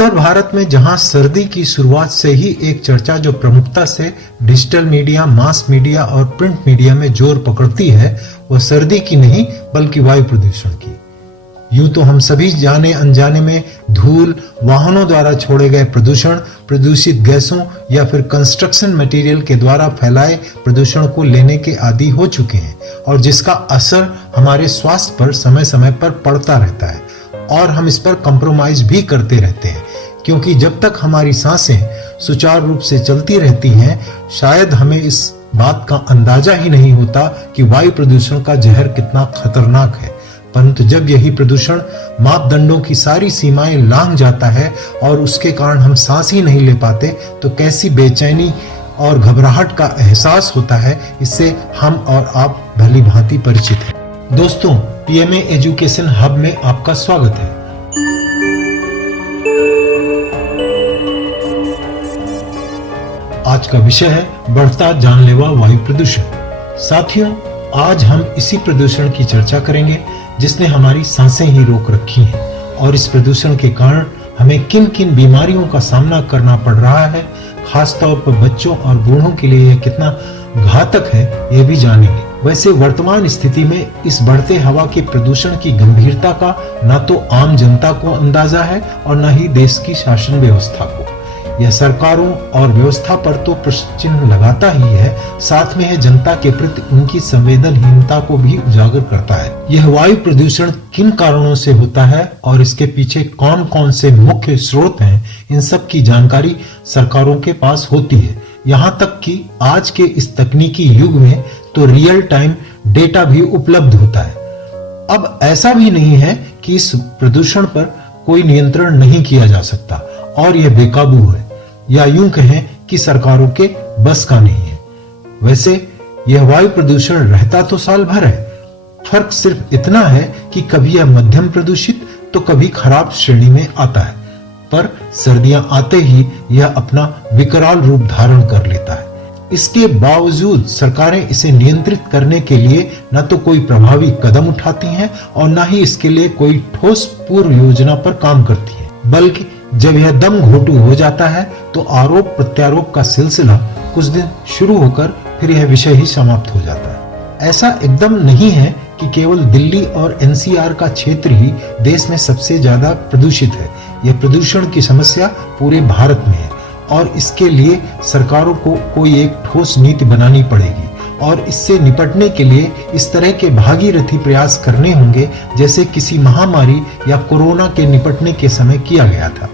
उत्तर भारत में जहां सर्दी की शुरुआत से ही एक चर्चा जो प्रमुखता से डिजिटल मीडिया, मास मीडिया और प्रिंट मीडिया में जोर पकड़ती है, वह सर्दी की नहीं बल्कि वायु प्रदूषण की। यूं तो हम सभी जाने अनजाने में धूल, वाहनों द्वारा छोड़े गए प्रदूषण, प्रदूषित गैसों या फिर कंस्ट्रक्शन मटेरियल के द्वारा फैलाए प्रदूषण को लेने के आदी हो चुके हैं और जिसका असर हमारे स्वास्थ्य पर समय समय पर पड़ता रहता है और हम इस पर कंप्रोमाइज भी करते रहते हैं, क्योंकि जब तक हमारी सांसें सुचारू रूप से चलती रहती हैं, शायद हमें इस बात का अंदाजा ही नहीं होता कि वायु प्रदूषण का जहर कितना खतरनाक है। परंतु जब यही प्रदूषण मापदंडों की सारी सीमाएं लांघ जाता है और उसके कारण हम सांस ही नहीं ले पाते, तो कैसी बेचैनी और घबराहट का एहसास होता है, इससे हम और आप भली भांति परिचित हैं। दोस्तों, PMA एजुकेशन हब में आपका स्वागत है। आज का विषय है बढ़ता जानलेवा वायु प्रदूषण। साथियों, आज हम इसी प्रदूषण की चर्चा करेंगे जिसने हमारी सांसें ही रोक रखी हैं और इस प्रदूषण के कारण हमें किन किन बीमारियों का सामना करना पड़ रहा है। खासतौर पर बच्चों और बूढ़ों के लिए यह कितना घातक है, यह भी जानेंगे। वैसे वर्तमान स्थिति में इस बढ़ते हवा के प्रदूषण की गंभीरता का ना तो आम जनता को अंदाजा है और न ही देश की शासन व्यवस्था को। यह सरकारों और व्यवस्था पर तो प्रश्न चिन्ह लगाता ही है, साथ में यह जनता के प्रति उनकी संवेदनहीनता को भी उजागर करता है। यह वायु प्रदूषण किन कारणों से होता है और इसके पीछे कौन कौन से मुख्य स्रोत हैं, इन सब की जानकारी सरकारों के पास होती है। यहाँ तक कि आज के इस तकनीकी युग में तो रियल टाइम डेटा भी उपलब्ध होता है। अब ऐसा भी नहीं है कि इस प्रदूषण पर कोई नियंत्रण नहीं किया जा सकता और यह बेकाबू है, या यूं कहें कि सरकारों के बस का नहीं है। वैसे यह वायु प्रदूषण रहता तो साल भर है, फर्क सिर्फ इतना है कि कभी यह मध्यम प्रदूषित तो कभी खराब श्रेणी में आता है, पर सर्दियां आते ही यह अपना विकराल रूप धारण कर लेता है। इसके बावजूद सरकारें इसे नियंत्रित करने के लिए न तो कोई प्रभावी कदम उठाती हैं और न ही इसके लिए कोई ठोस पूर्व योजना पर काम करती हैं, बल्कि जब यह दम घोटू हो जाता है तो आरोप प्रत्यारोप का सिलसिला कुछ दिन शुरू होकर फिर यह विषय ही समाप्त हो जाता है। ऐसा एकदम नहीं है कि केवल दिल्ली और NCR का क्षेत्र ही देश में सबसे ज्यादा प्रदूषित है। यह प्रदूषण की समस्या पूरे भारत में है और इसके लिए सरकारों को कोई एक ठोस नीति बनानी पड़ेगी और इससे निपटने के लिए इस तरह के भागीरथी प्रयास करने होंगे जैसे किसी महामारी या कोरोना के निपटने के समय किया गया था।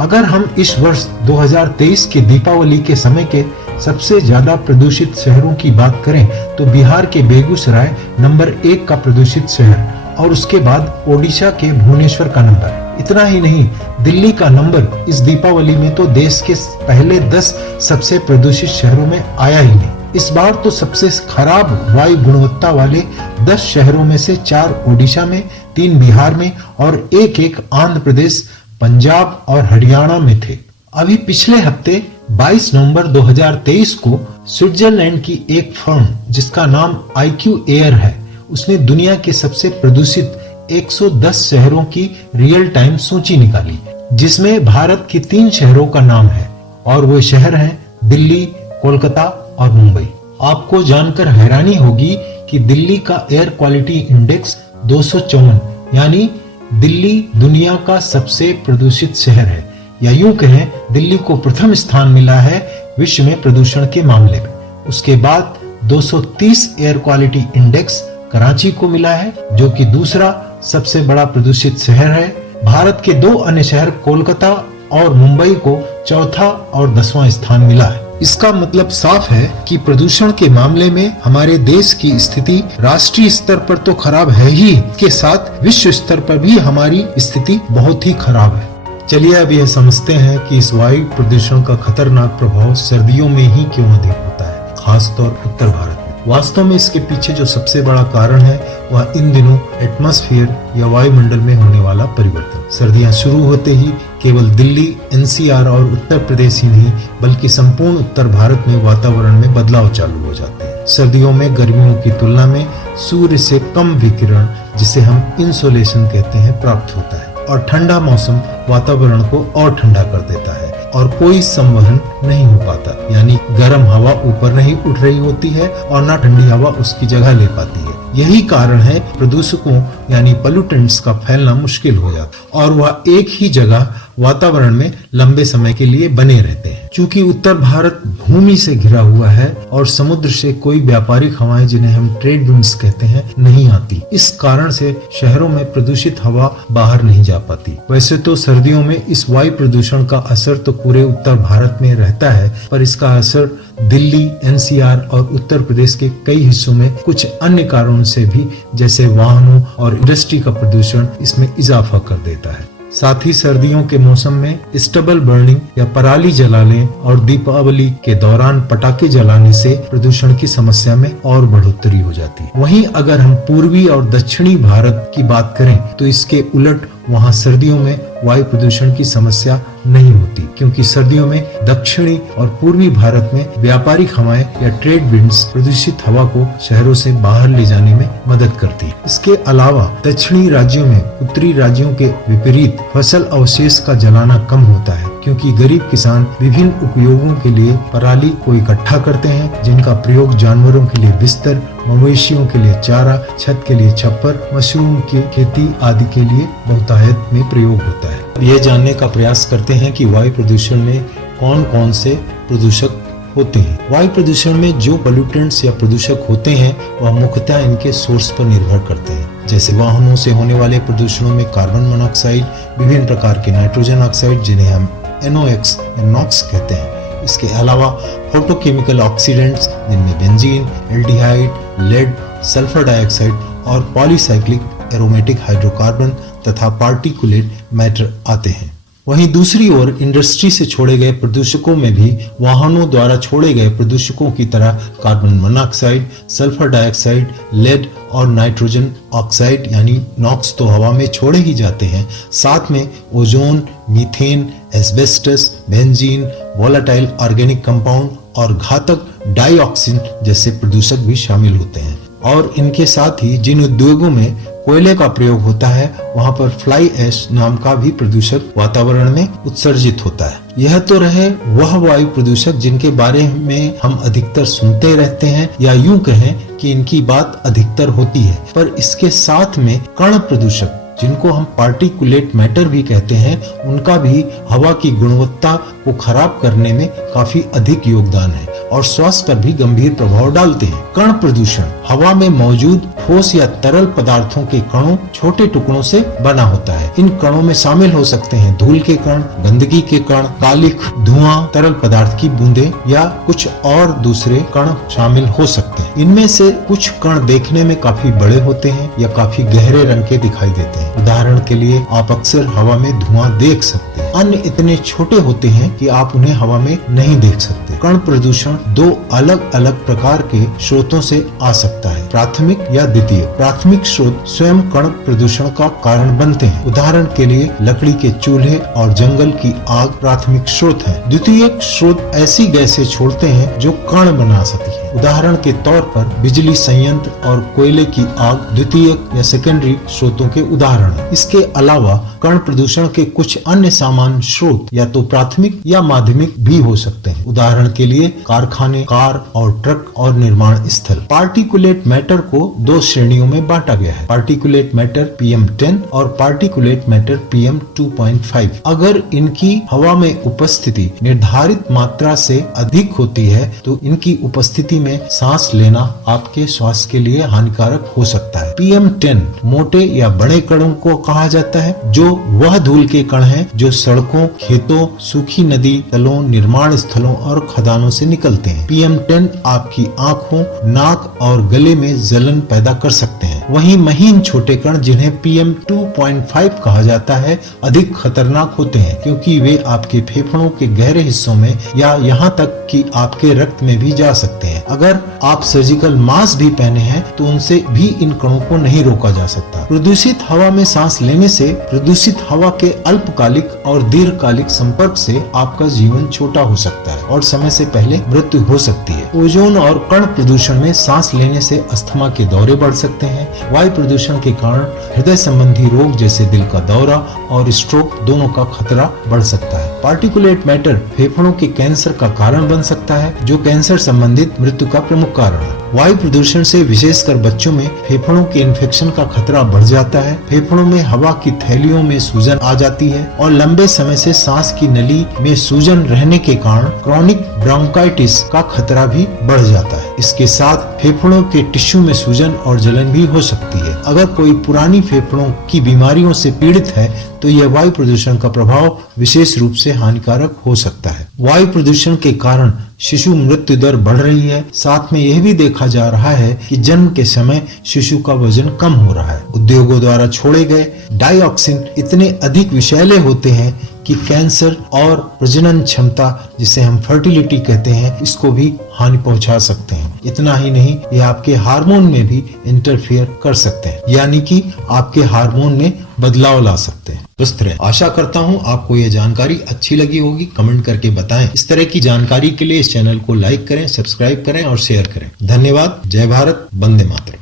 अगर हम इस वर्ष 2023 के दीपावली के समय के सबसे ज्यादा प्रदूषित शहरों की बात करें तो बिहार के बेगूसराय नंबर 1 का प्रदूषित शहर और उसके बाद ओडिशा के भुवनेश्वर का नंबर। इतना ही नहीं, दिल्ली का नंबर इस दीपावली में तो देश के पहले 10 सबसे प्रदूषित शहरों में आया ही नहीं। इस बार तो सबसे खराब वायु गुणवत्ता वाले 10 शहरों में से 4 ओडिशा में, 3 बिहार में और एक आंध्र प्रदेश, पंजाब और हरियाणा में थे। अभी पिछले हफ्ते 22 नवंबर 2023 को स्विट्जरलैंड की एक फर्म जिसका नाम IQ एयर है, उसने दुनिया के सबसे प्रदूषित 110 शहरों की रियल टाइम सूची निकाली, जिसमें भारत के 3 शहरों का नाम है और वो शहर हैं दिल्ली, कोलकाता और मुंबई। आपको जानकर हैरानी होगी कि दिल्ली का एयर क्वालिटी इंडेक्स 254, यानी दिल्ली दुनिया का सबसे प्रदूषित शहर है, या यूं कहें दिल्ली को प्रथम स्थान मिला है विश्व में प्रदूषण के मामले में। उसके बाद 230 एयर क्वालिटी इंडेक्स कराची को मिला है, जो कि दूसरा सबसे बड़ा प्रदूषित शहर है। भारत के 2 अन्य शहर कोलकाता और मुंबई को चौथा और 10वां स्थान मिला है। इसका मतलब साफ है कि प्रदूषण के मामले में हमारे देश की स्थिति राष्ट्रीय स्तर पर तो खराब है ही, के साथ विश्व स्तर पर भी हमारी स्थिति बहुत ही खराब है। चलिए अब यह समझते हैं कि इस वायु प्रदूषण का खतरनाक प्रभाव सर्दियों में ही क्यों अधिक होता है, खासतौर उत्तर भारत में। वास्तव में इसके पीछे जो सबसे बड़ा कारण है वह इन दिनों एटमॉस्फेयर या वायुमंडल में होने वाला परिवर्तन। सर्दियां शुरू होते ही केवल दिल्ली, NCR और उत्तर प्रदेश ही नहीं बल्कि संपूर्ण उत्तर भारत में वातावरण में बदलाव चालू हो जाते हैं। सर्दियों में गर्मियों की तुलना में सूर्य से कम विकिरण, जिसे हम इंसोलेशन कहते हैं, प्राप्त होता है। और ठंडा मौसम वातावरण को और ठंडा कर देता है और कोई संवहन नहीं हो पाता, यानी गर्म हवा ऊपर नहीं उठ रही होती है और ना ठंडी हवा उसकी जगह ले पाती है। यही कारण है प्रदूषकों यानी पोल्यूटेंट्स का फैलना मुश्किल हो जाता और वह एक ही जगह वातावरण में लंबे समय के लिए बने रहते हैं। क्योंकि उत्तर भारत भूमि से घिरा हुआ है और समुद्र से कोई व्यापारिक हवाएं, जिन्हें हम ट्रेड विंड्स कहते हैं, नहीं आती। इस कारण से शहरों में प्रदूषित हवा बाहर नहीं जा पाती। वैसे तो सर्दियों में इस वायु प्रदूषण का असर तो पूरे उत्तर भारत में रहता है, पर इसका असर दिल्ली, एनसीआर और उत्तर प्रदेश के कई हिस्सों में कुछ अन्य कारणों से भी, जैसे वाहनों और इंडस्ट्री का प्रदूषण, इसमें इजाफा कर देता है। साथ ही सर्दियों के मौसम में स्टबल बर्निंग या पराली जलाने और दीपावली के दौरान पटाखे जलाने से प्रदूषण की समस्या में और बढ़ोतरी हो जाती है। वहीं अगर हम पूर्वी और दक्षिणी भारत की बात करें तो इसके उलट वहाँ सर्दियों में वायु प्रदूषण की समस्या नहीं होती, क्योंकि सर्दियों में दक्षिणी और पूर्वी भारत में व्यापारिक हवाएं या ट्रेड विंड्स प्रदूषित हवा को शहरों से बाहर ले जाने में मदद करती है। इसके अलावा दक्षिणी राज्यों में उत्तरी राज्यों के विपरीत फसल अवशेष का जलाना कम होता है, क्योंकि गरीब किसान विभिन्न उपयोगों के लिए पराली को इकट्ठा करते हैं, जिनका प्रयोग जानवरों के लिए बिस्तर, मवेशियों के लिए चारा, छत के लिए छप्पर, मशरूम की खेती आदि के लिए बहुतायत में प्रयोग होता है। यह जानने का प्रयास करते हैं कि वायु प्रदूषण में कौन कौन से प्रदूषक होते हैं। वायु प्रदूषण में जो पोल्यूटेंट्स या प्रदूषक होते हैं वह मुख्यतः इनके सोर्स पर निर्भर करते हैं। जैसे वाहनों से होने वाले प्रदूषणों में कार्बन मोनोऑक्साइड, विभिन्न प्रकार के नाइट्रोजन ऑक्साइड जिन्हें हम NOx या नॉक्स कहते हैं। इसके अलावा फोटोकेमिकल ऑक्सीडेंट्स जिनमें benzene, aldehyde, lead, sulphur dioxide और पॉलीसाइक्लिक एरोमेटिक हाइड्रोकार्बन तथा पार्टिकुलेट मैटर आते हैं। वहीं दूसरी ओर इंडस्ट्री से छोड़े गए प्रदूषकों में भी वाहनों द्वारा छोड़े गए प्रदूषकों की तरह carbon monoxide, sulphur dioxide, lead और नाइट्रोजन ऑक्साइड यानी नॉक्स तो हवा में छोड़े ही जाते हैं। साथ में ozone, methane, asbestos, benzene, volatile organic compound और घातक डाइऑक्सिन जैसे प्रदूषक भी शामिल होते हैं। और इनके साथ ही जिन उद्योगों में कोयले का प्रयोग होता है वहां पर फ्लाई ऐश नाम का भी प्रदूषक वातावरण में उत्सर्जित होता है। यह तो रहे वह वायु प्रदूषक जिनके बारे में हम अधिकतर सुनते रहते हैं या यूं कहें कि इनकी बात अधिकतर होती है, पर इसके साथ में कण प्रदूषक जिनको हम पार्टिकुलेट मैटर भी कहते हैं, उनका भी हवा की गुणवत्ता को खराब करने में काफी अधिक योगदान है और स्वास्थ्य पर भी गंभीर प्रभाव डालते हैं। कण प्रदूषण हवा में मौजूद ठोस या तरल पदार्थों के कणों, छोटे टुकड़ों से बना होता है। इन कणों में शामिल हो सकते हैं धूल के कण, गंदगी के कण, कालिख, धुआं, तरल पदार्थ की बूंदें या कुछ और दूसरे कण शामिल हो सकते हैं। इनमें से कुछ कण देखने में काफी बड़े होते हैं या काफी गहरे रंग के दिखाई देते हैं। उदाहरण के लिए आप अक्सर हवा में धुआं देख सकते हैं। अन्य इतने छोटे होते हैं कि आप उन्हें हवा में नहीं देख सकते। कण प्रदूषण दो अलग अलग प्रकार के स्रोतों से आ सकता है, प्राथमिक या द्वितीय। प्राथमिक स्रोत स्वयं कण प्रदूषण का कारण बनते हैं। उदाहरण के लिए लकड़ी के चूल्हे और जंगल की आग प्राथमिक स्रोत है। द्वितीय स्रोत ऐसी गैसें छोड़ते हैं जो कण बना सकती है। उदाहरण के तौर पर बिजली संयंत्र और कोयले की आग द्वितीय या सेकेंडरी स्रोतों के उदाहरण है। इसके अलावा कण प्रदूषण के कुछ अन्य सामान्य स्रोत या तो प्राथमिक या माध्यमिक भी हो सकते हैं। उदाहरण के लिए कारखाने, कार और ट्रक और निर्माण स्थल। पार्टिकुलेट मैटर को दो श्रेणियों में बांटा गया है, पार्टिकुलेट मैटर PM10 और पार्टिकुलेट मैटर PM2.5। अगर इनकी हवा में उपस्थिति निर्धारित मात्रा से अधिक होती है तो इनकी उपस्थिति में सांस लेना आपके स्वास्थ्य के लिए हानिकारक हो सकता है। PM10 मोटे या बड़े कणों को कहा जाता है, जो वह धूल के कण हैं जो सड़कों, खेतों, सूखी नदी तलों, निर्माण स्थलों और खदानों से निकलते हैं। PM10 आपकी आंखों, नाक और गले में जलन पैदा कर सकते हैं। वहीं महीन छोटे कण जिन्हें PM2.5 कहा जाता है अधिक खतरनाक होते हैं, क्योंकि वे आपके फेफड़ों के गहरे हिस्सों में या यहाँ तक कि आपके रक्त में भी जा सकते हैं। अगर आप सर्जिकल मास्क भी पहने हैं तो उनसे भी इन कणों को नहीं रोका जा सकता। प्रदूषित हवा में सांस लेने से प्रदूषित हवा के अल्पकालिक और दीर्घकालिक संपर्क से आपका जीवन छोटा हो सकता है और समय से पहले मृत्यु हो सकती है। ओजोन और कण प्रदूषण में सांस लेने से अस्थमा के दौरे बढ़ सकते हैं। वायु प्रदूषण के कारण हृदय संबंधी रोग जैसे दिल का दौरा और स्ट्रोक दोनों का खतरा बढ़ सकता है। पार्टिकुलेट मैटर फेफड़ों के कैंसर का कारण बन सकता है, जो कैंसर संबंधित मृत्यु का प्रमुख कारण है। वायु प्रदूषण से विशेषकर बच्चों में फेफड़ों के इन्फेक्शन का खतरा बढ़ जाता है। फेफड़ों में हवा की थैलियों में सूजन आ जाती है और लंबे समय से सांस की नली में सूजन रहने के कारण क्रॉनिक ब्रोंकाइटिस का खतरा भी बढ़ जाता है। इसके साथ फेफड़ों के टिश्यू में सूजन और जलन भी हो सकती है। अगर कोई पुरानी फेफड़ों की बीमारियों से पीड़ित है तो यह वायु प्रदूषण का प्रभाव विशेष रूप से हानिकारक हो सकता है। वायु प्रदूषण के कारण शिशु मृत्यु दर बढ़ रही है। साथ में यह भी देखा जा रहा है कि जन्म के समय शिशु का वजन कम हो रहा है। उद्योगों द्वारा छोड़े गए डाइऑक्सिन इतने अधिक विषैले होते हैं कि कैंसर और प्रजनन क्षमता, जिसे हम फर्टिलिटी कहते हैं, इसको भी हानि पहुंचा सकते हैं। इतना ही नहीं, ये आपके हार्मोन में भी इंटरफेयर कर सकते हैं, यानी कि आपके हार्मोन में बदलाव ला सकते हैं। स्वस्थ रहें। आशा करता हूँ आपको यह जानकारी अच्छी लगी होगी। कमेंट करके बताएं। इस तरह की जानकारी के लिए इस चैनल को लाइक करें, सब्सक्राइब करें और शेयर करें। धन्यवाद। जय भारत, वंदे मातरम।